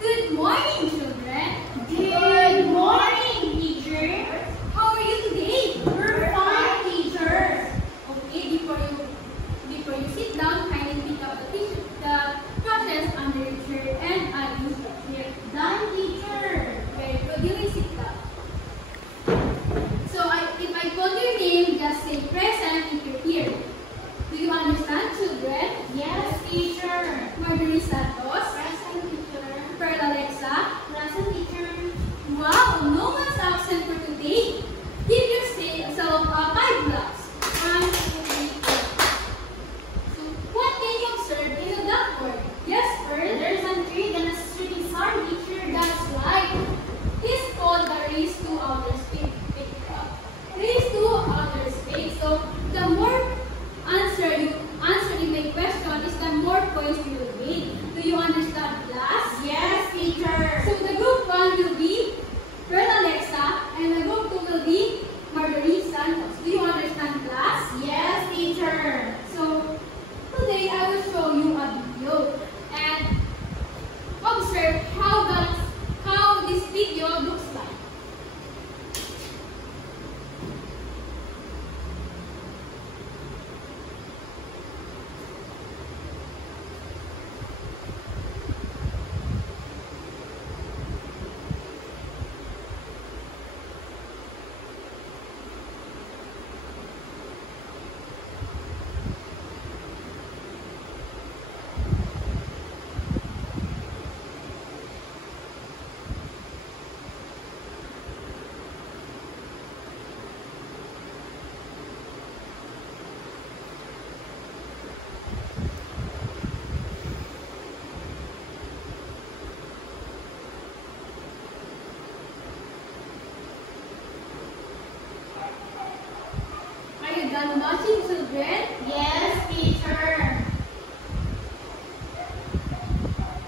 Good morning, children. Good morning, teacher. How are you today? We're fine, teacher. Okay, before you sit down, kindly pick up the process under your chair and I'll use it here. Done, teacher. Very good. You will sit down. So if I call your name, just say present if you're here. Do you understand, children? Yes, teacher. Marjorie Santos. Present, teacher. Pearl Alexa. Present, teacher. Wow, no one's absent for today. Give yourself 5 blocks. 1, 2, 3, 4. So, what can you observe in the blackboard? Yes, Pearl? There's a tree and a shooting star, teacher. That's right. It's called the race to outer space. Race to outer space. So, the more answer you answer in my question is the more points you will gain. Do you understand, class? Yes, teacher. So, the group 1 will be Pearl Alexa and the group 2 will be Marjorie Santos. Do you understand, class? Yes, teacher. So, today I will show you a video and observe how this video looks like. Are you done watching, children? Yes, teacher.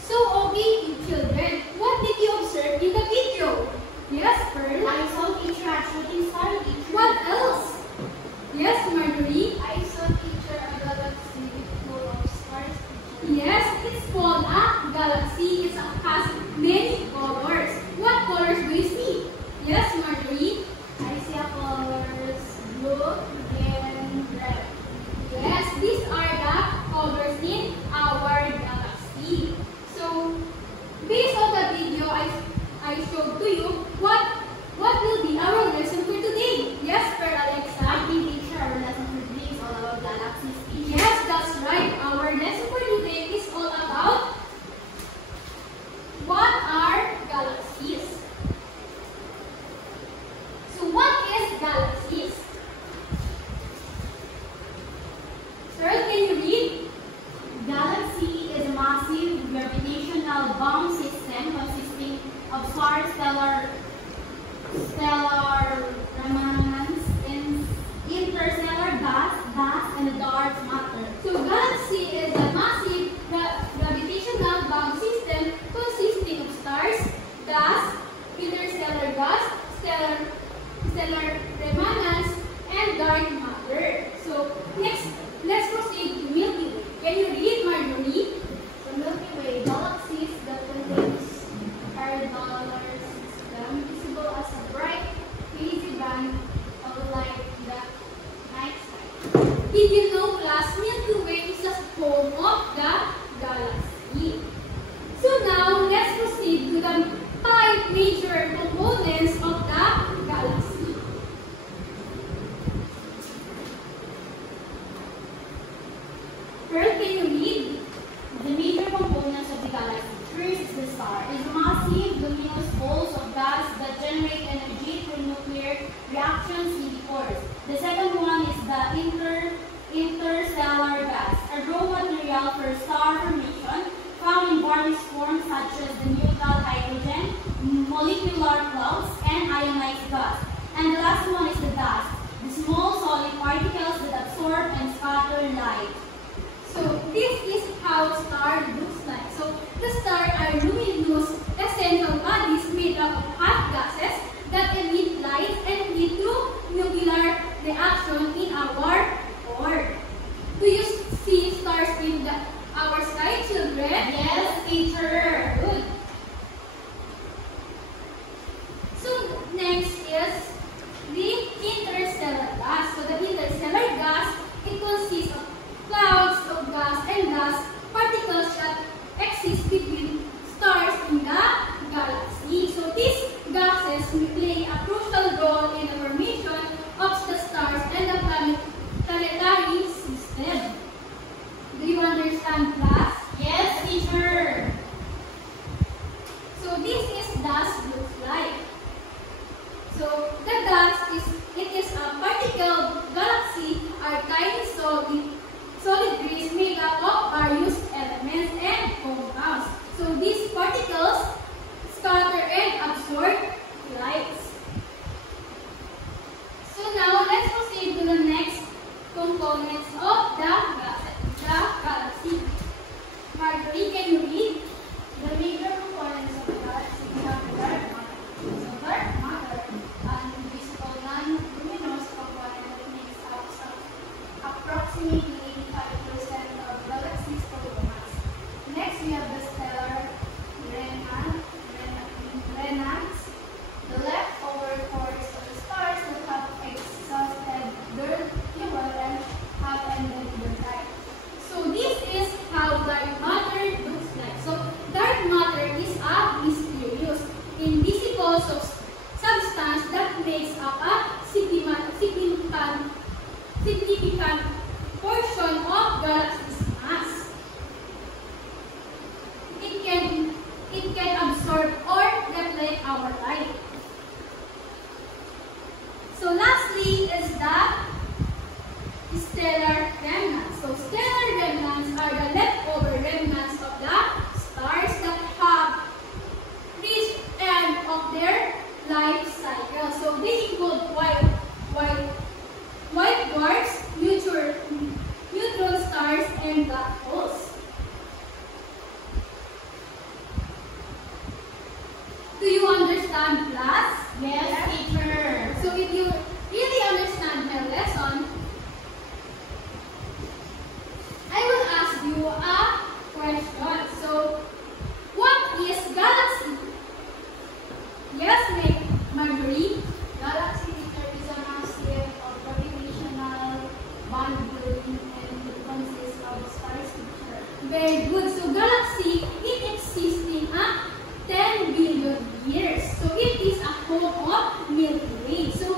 So, okay, children, what did you observe in the video? Yes, Pearl? I saw teacher a shooting star, teacher. What else? Yes, Marjorie? I saw teacher a galaxy full of stars, teacher. Yes, it's called a galaxy. It has many colors. What colors do you see? Yes, Marjorie? I see a colors blue and red. Yes, these are the colors in our galaxy. So, based on the video I showed to you, what will be our lesson for today? Yes, Pearl Alexa? I think teacher our lesson for today is all about galaxies, teacher. Yes, that's right. Our lesson for today is all about what are galaxies. So, what is galaxies? Pearl, can you read? Galaxy is a massive gravitational bomb system consisting of stellar remnants, interstellar gas, and dark matter. So, galaxy is a massive gravitational bomb system consisting of stars, gas, interstellar gas, stellar remnants, and dark matter. So, next, let's proceed to Milky Way. Can you read, Marjorie? The Milky Way galaxies that contains our solar system visible as a bright, hazy band of light in the night sky. Did you know, class, Milky Way is the home of the galaxy? So now, let's proceed to the 5 major components of the galaxy. Pearl, can you read? The major components of the galaxy. First is the star. It's massive, luminous balls of gas that generate energy through nuclear reactions in the cores. The second one is the interstellar gas, a raw material for star formation found in various forms such as the neutral hydrogen, molecular clouds, and ionized gas. And the last one is the dust, the small solid particles that absorb and scatter light. So this is how star looks like. So the stars are luminous essential bodies made up of hot gases that emit light and lead to nuclear reaction in our core. Do you see stars in our sky, children? Yes, teacher. Good. this is dust looks like. So the dust is a particle galaxy are tiny solid grains made up of various elements and compounds. So these particles scatter and absorb light. So now let's proceed to the next components of the galaxy. Marjorie, can you read? The major components of the galaxy have the dark matter. So dark matter, an invisible non-luminous component that makes up approximately 85% of galaxy's total mass. Next, we have the stellar remnants, the leftover cores of the stars that have exhausted their fuel and have ended their life. So this is how dark matter looks like. So dark matter is a mysterious, invisible substance that makes up a significant portion of galaxy's mass. It can absorb or reflect our light. So lastly is the stellar remnants. So stellar remnants are the leftover remnants of the stars that have reached the end of their life cycle. So they include white dwarfs, neutron stars, and black holes. Do you understand, class? Yes, teacher. So if you really understand my lesson, I will ask you a question. So, what is galaxy? Yes, Marjorie? Galaxy is a massive gravitational bundle and consists of stars. Very good. So, galaxy, it exists in a 10 billion years. So, it is a home of Milky Way. So,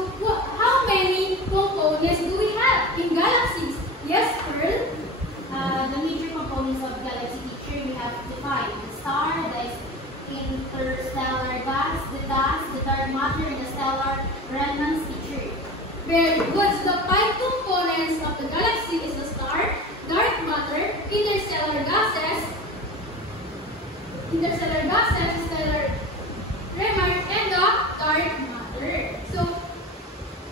how many components do we have in galaxies? Yes, Pearl? The major components of galaxy, teacher, we have defined the star, the interstellar gas, the dust, the dark matter, and the stellar remnants, teacher. Very good. So the 5 components of the galaxy is the star, dark matter, interstellar gases, stellar remnants, and the dark matter. So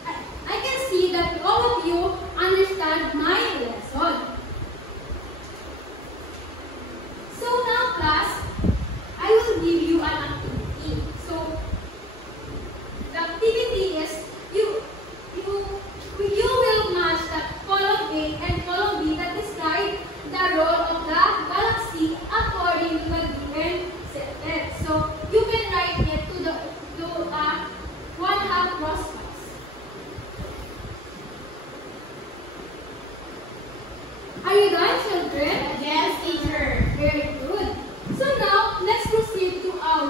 I can see that all of you understand my lesson. So now, class, I will give you an activity. So the activity is you will match the column A and column B that describe the role of the galaxy according to the given sentence. So you can write it to one-half crosswise. Are you done, children? Yes, teacher. Very good. So now, let's proceed to our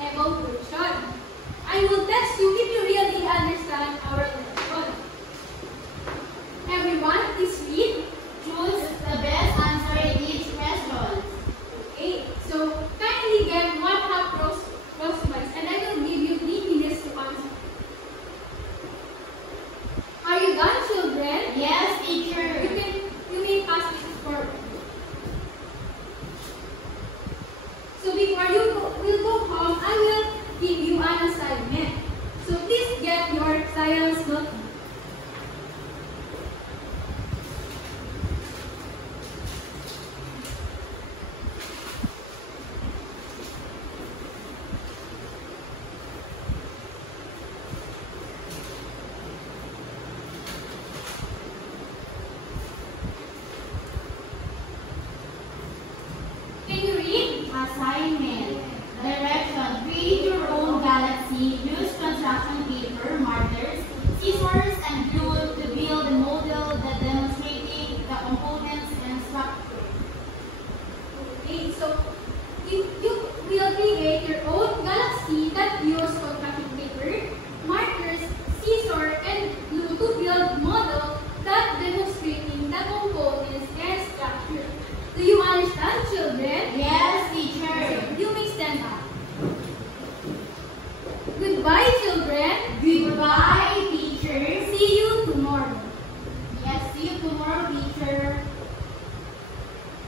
evaluation. I will test you if you really understand our lesson. Everyone, please read. Choose the best answer in each question. Okay, so kindly get one-half crosswise and I will give you 3 minutes to answer. Are you done, children? Yes, teacher. You may pass this forward. So before you will go home, I will give you an assignment. So please get your science notebook. Can you read? Assignment. Direction. Create your own galaxy. Use construction paper, markers, scissors, and glue to build a model that demonstrating the components and structure. Okay, so you will create your own galaxy that use construction paper, markers, scissors, and glue to build model that demonstrating the components and structure. Do you understand, children? Yes, teacher. You may stand up. Goodbye,